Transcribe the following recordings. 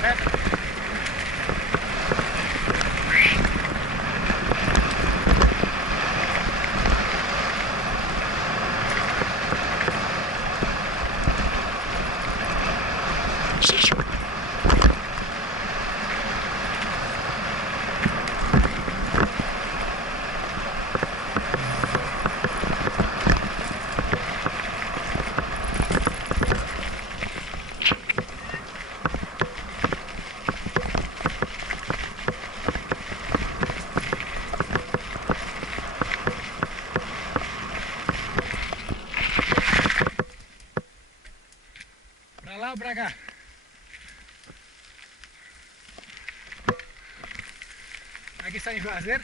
Certo? Pra lá ou pra cá? Aqui está em Juazeiro.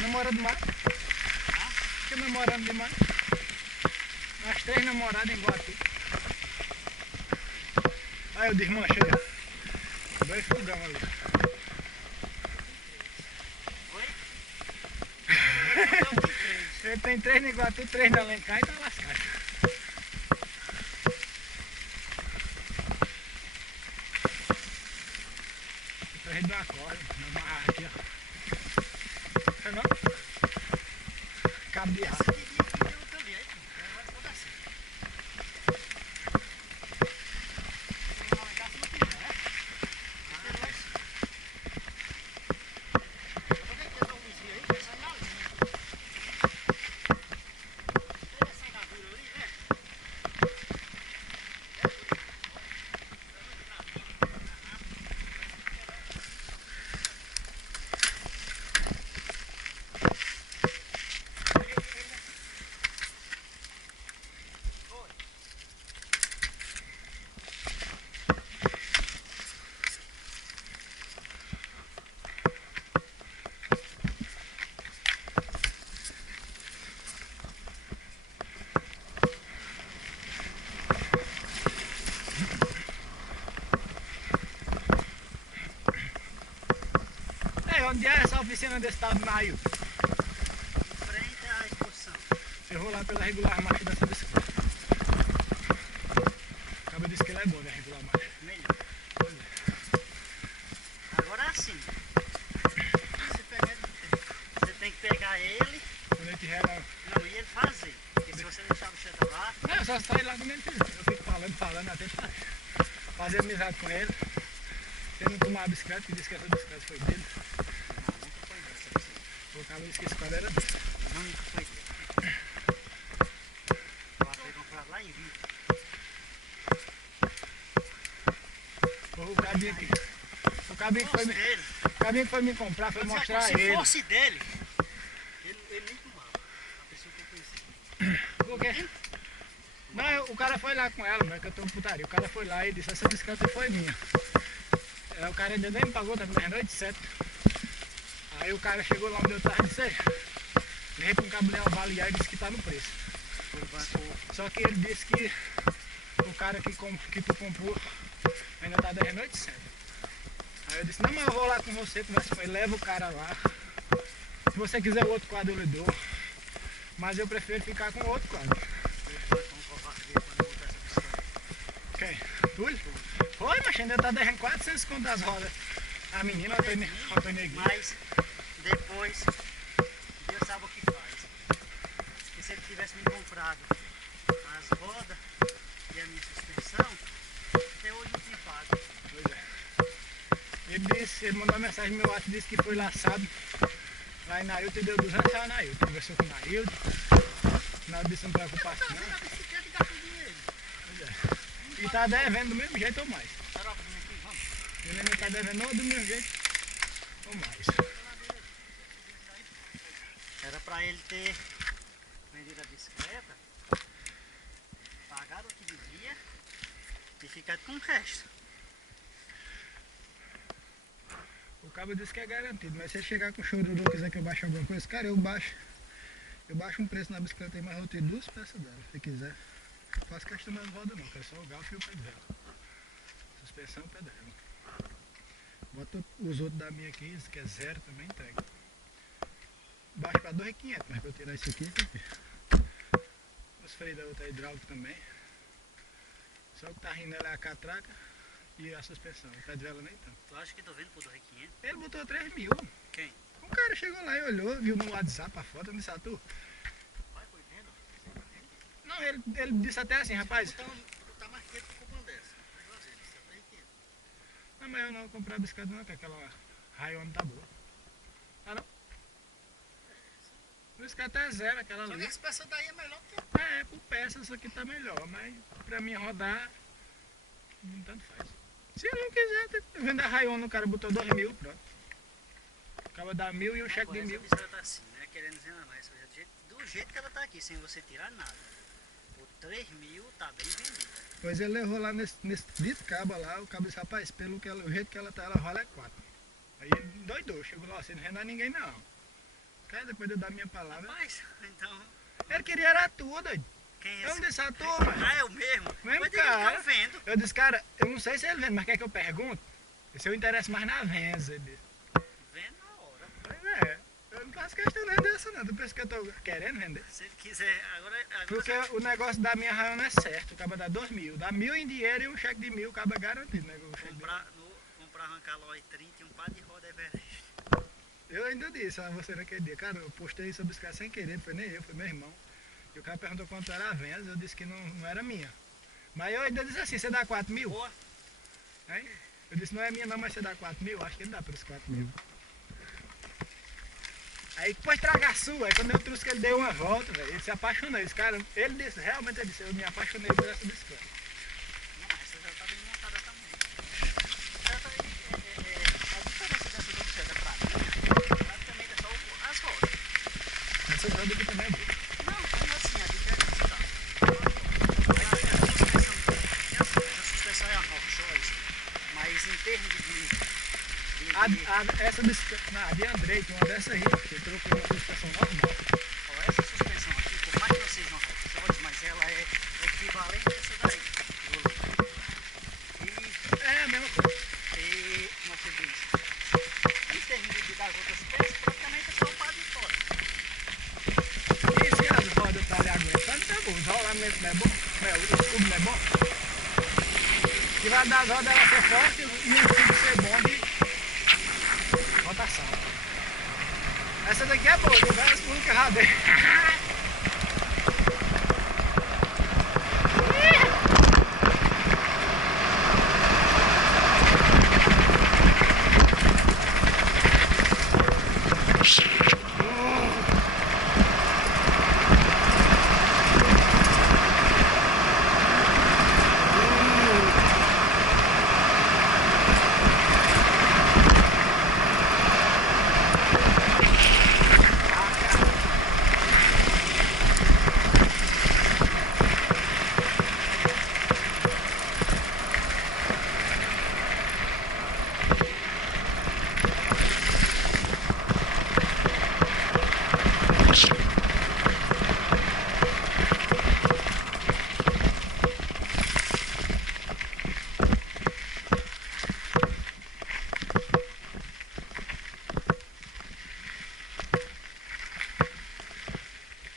Namorando demais. Que namorando demais. Nós 3 namoradas em Guatu. Aí eu desmanchei. 2 fogão ali. Oi? Ele tem 3 no Iguatu, 3 na Alencar e tá lascado. Depois a gente dá uma corda, uma amarrar aqui, ó. Não é não? Cabo de raça. Onde é essa oficina desse tal do Nail? Em frente à exposição. Eu vou lá pela regular marcha dessa bicicleta. Acaba disse que ele é bom, né? Regular marcha. Melhor. Agora assim. Você tem que pegar ele. Quando ele tiver lá. Não, e ele fazer. Porque se você deixar você lá. Não, eu só saio lá quando ele tiver. Eu fico falando até fazer amizade com ele. Se ele não tomar a bicicleta, que disse que essa bicicleta foi dele. O cara disse que esse quadro era dele. Nunca foi dele. Vai comprar lá em Vita. O cabinho aqui. O cabinho que foi me comprar, foi mostrar a ele. Se fosse dele, ele nem tomava. A pessoa que eu conheci. Por quê? Não, o cara foi lá com ela, mas que eu tô putaria. O cara foi lá e disse, essa bicicleta foi minha. O cara ainda nem me pagou, tá meia-noite 7. Aí o cara chegou lá onde eu tava e disse, veio com um cabelão avaliar e disse que tá no preço. Só que ele disse que o cara que tu comprou ainda tá devendo 800. Aí eu disse, não, mas eu vou lá com você, conversa com ele, leva o cara lá. Se você quiser o outro quadro eu lhe dou. Mas eu prefiro ficar com o outro quadro. Quem? Túlio? Foi, mas ainda tá devendo 400 conto das rodas. A menina, Antônia Guia. Mas depois, Deus sabe o que faz. Porque se ele tivesse me comprado as rodas e a minha suspensão, até hoje não tinha pago. Pois é. Ele mandou uma mensagem no meu WhatsApp, disse que foi laçado lá em Nailton e deu 200 reais na Nailton. Conversou com o Nailton. Nada disso não preocupasse não. Pois é. E tá devendo do mesmo jeito ou mais. Ele não tá devendo ou do mesmo jeito ou mais. Era pra ele ter vendido a bicicleta, pagado o que devia e ficado com o resto. O cabo disse que é garantido, mas se ele chegar com o chororô e quiser que eu baixe alguma coisa, cara, eu baixo um preço na bicicleta aí, mas eu tenho 2 peças dela, se quiser. Não faço questão das rodas não, que é só o galfo e o pé dela. Suspensão e pé dela. Boto os outros da minha aqui, que é 0 também, entrega. Baixo para 2.500, mas pra eu tirar isso aqui, os freios da outra hidráulica também. Só o que tá rindo é a catraca e a suspensão. O pé de vela nem tanto. Tu acha que tô vendo por 2.500? Ele botou 3 mil. Quem? O cara chegou lá e olhou, viu no WhatsApp a foto, eu disse, ah, tu. Vai, foi vendo? Não, ele disse até assim, rapaz. Botar mais tempo que comprando dessa. Vai fazer, isso é 3.500. Não, mas eu não vou comprar a bicicleta não, que aquela Rayon tá boa. Ah não? A bicicleta é zero, aquela Só que ali. essa peça daí é melhor que Por peça isso aqui tá melhor, mas pra mim rodar, não tanto faz. Se ele não quiser, vende a Rayon, o cara botou 2 mil, pronto. Acaba dar 1.000 e o cheque de 1.000. Essa bicicleta tá assim, né? Querendo dizer nada mais. Do jeito que ela tá aqui, sem você tirar nada. Por 3.000 tá bem vendida. Pois ele levou lá nesse dito cabo lá, o cabo disse, rapaz, pelo que ela, o jeito que ela tá, ela vale 4. Aí ele doidou, chegou lá, assim, não renda ninguém não. Cara, depois de eu dar minha palavra. Rapaz, então. Ele queria era a tua, doido. Quem é Eu esse? não disse a tua, mas. Ah, eu mesmo? Vem Mas cá. eu vendo. Eu disse, cara, eu não sei se ele vende, mas quer que eu pergunte? Se eu interesso mais na venda, ele disse. Vendo na hora. Falei, eu não faço questão nem dessa não, tu pensa que eu tô querendo vender? Se ele quiser, agora Porque o negócio da minha Rayon não é certo, o cabo dá 2 mil, dá 1.000 em dinheiro e um cheque de 1.000, o cabo é garantido, né? O cheque de... comprar arrancar loja 30 e um par de roda Everest. Eu ainda disse a você naquele dia, cara, eu postei sobre esse cara sem querer, não foi nem eu, foi meu irmão. E o cara perguntou quanto era a venda, eu disse que não era minha. Mas eu ainda disse assim, você dá 4 mil? Boa. Hein? Eu disse, não é minha não, mas você dá 4 mil? Acho que ele dá pelos 4 mil. Aí depois traga a sua, aí quando eu trouxe que ele deu uma volta, velho, ele se apaixonou. Esse cara, ele disse, realmente ele disse, eu me apaixonei por essa bicicleta. Não, essa já tá bem montada também. A diferença dessa bicicleta pra mim, praticamente é só as rodas. Essa roda aqui também é boa. Não, como assim, a diferença tá. A suspensão é a Rock Choice, mas em termos de Essa bicicleta, a de Andrei, tem uma dessa aí, que trocou uma suspensão normal. ó, essa suspensão aqui, por mais que não seja uma Rock Choice, mas ela é equivalente a essa daí. É a mesma coisa. E, como é que diz? Em termos das outras peças, praticamente é só o par de fora. E se as rodas tá ali aguentando, tá bom. O rolamento não é bom, o cubo não é bom. Que vai dar as rodas ela ser forte e o cubo ser bom de rotação. Essa daqui é boa, tem várias músicas lá dentro.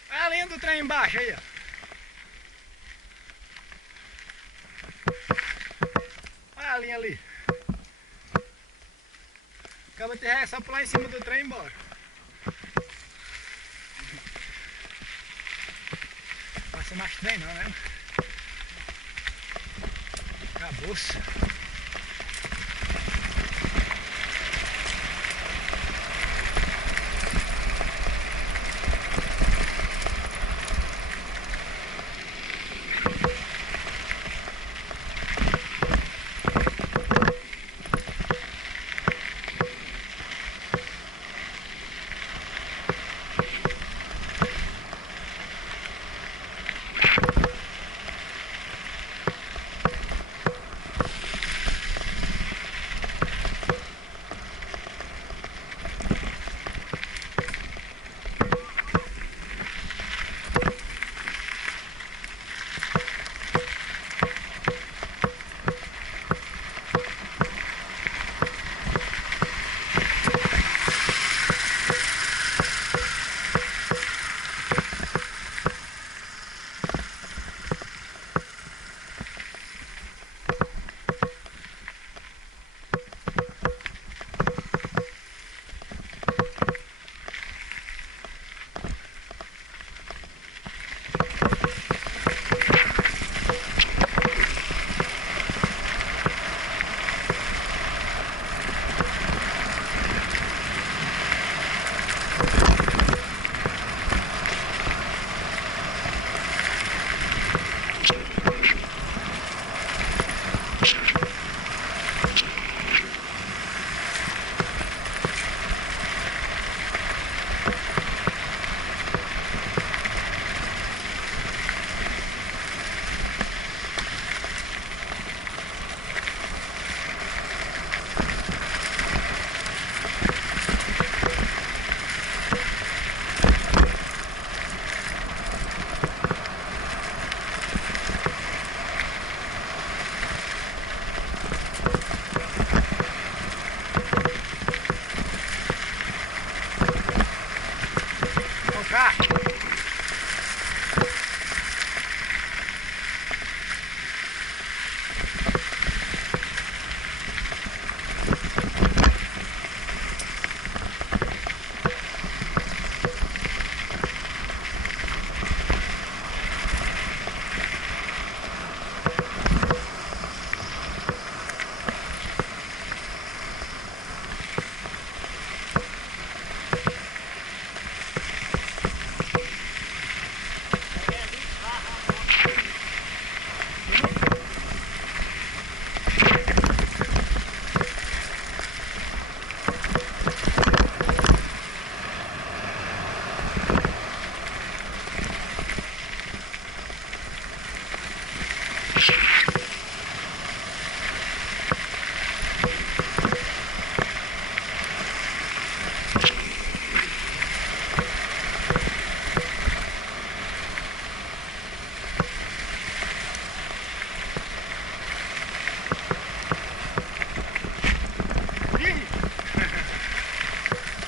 A linha do trem embaixo aí, ó. Olha a linha ali. Acaba de terra, é só pular em cima do trem e ir embora. Passa mais trem não, né? Acabou-se.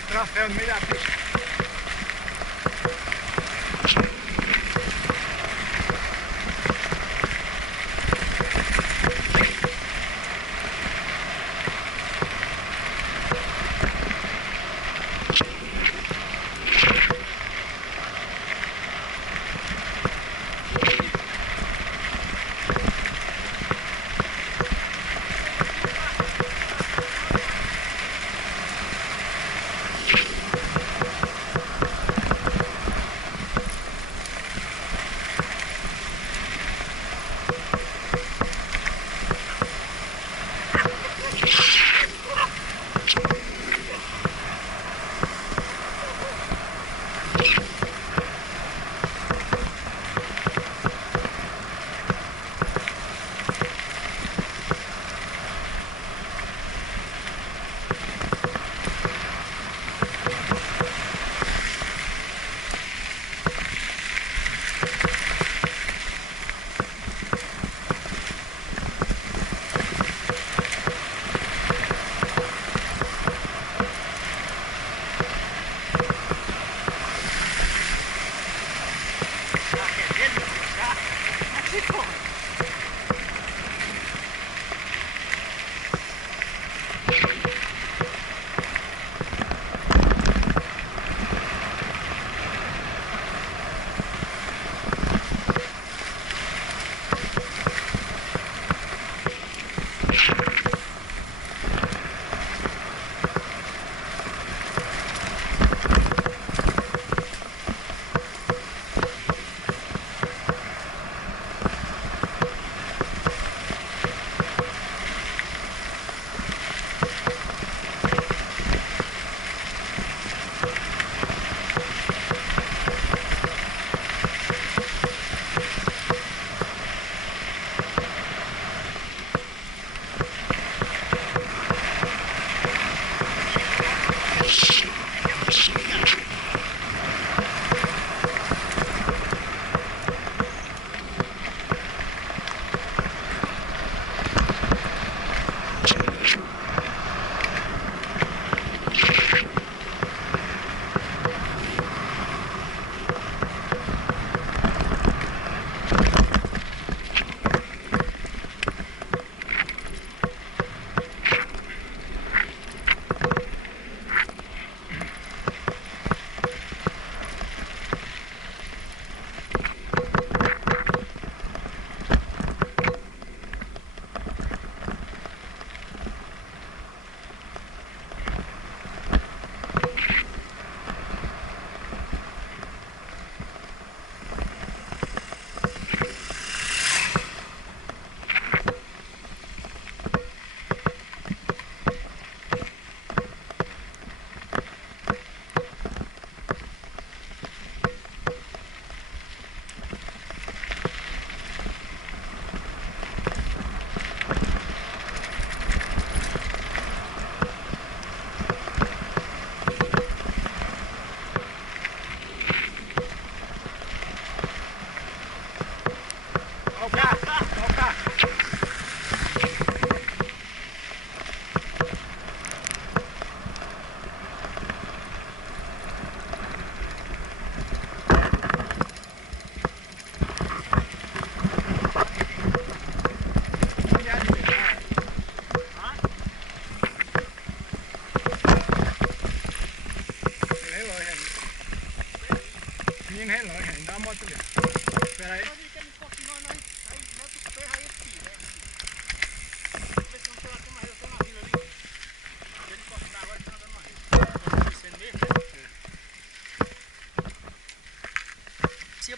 Troféu no meio da pista.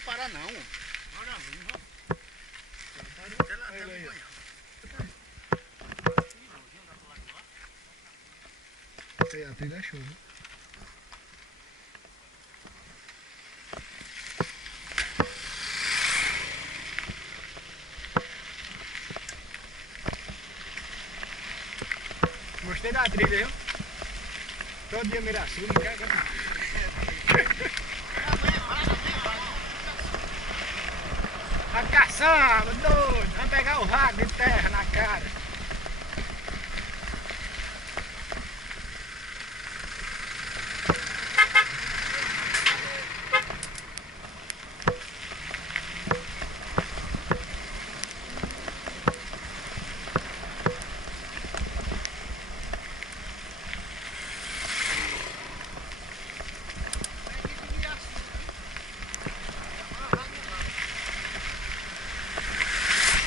Parar não. Olha, a trilha é chuva. gostei da trilha, viu? Todo dia Miraçu, não quer aguentar. A caçamba, doido, vai pegar o rato de terra na cara.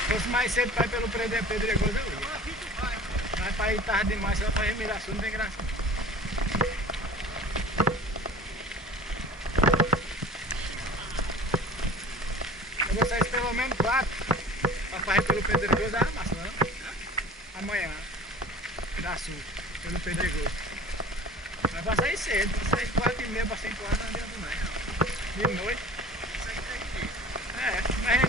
Se fosse mais cedo para ir pelo Pedregoso, eu ia. Mas para ir tarde demais, só para ir Miraçu, não tem graça. Eu vou sair pelo menos 4 para ir pelo Pedregoso, dá massa, não? Amanhã, da Sul, pelo Pedregoso. Mas vai sair cedo, vai sair 4h30 para 5 horas, não adianta não. De noite. Isso aí tá aí. É, mas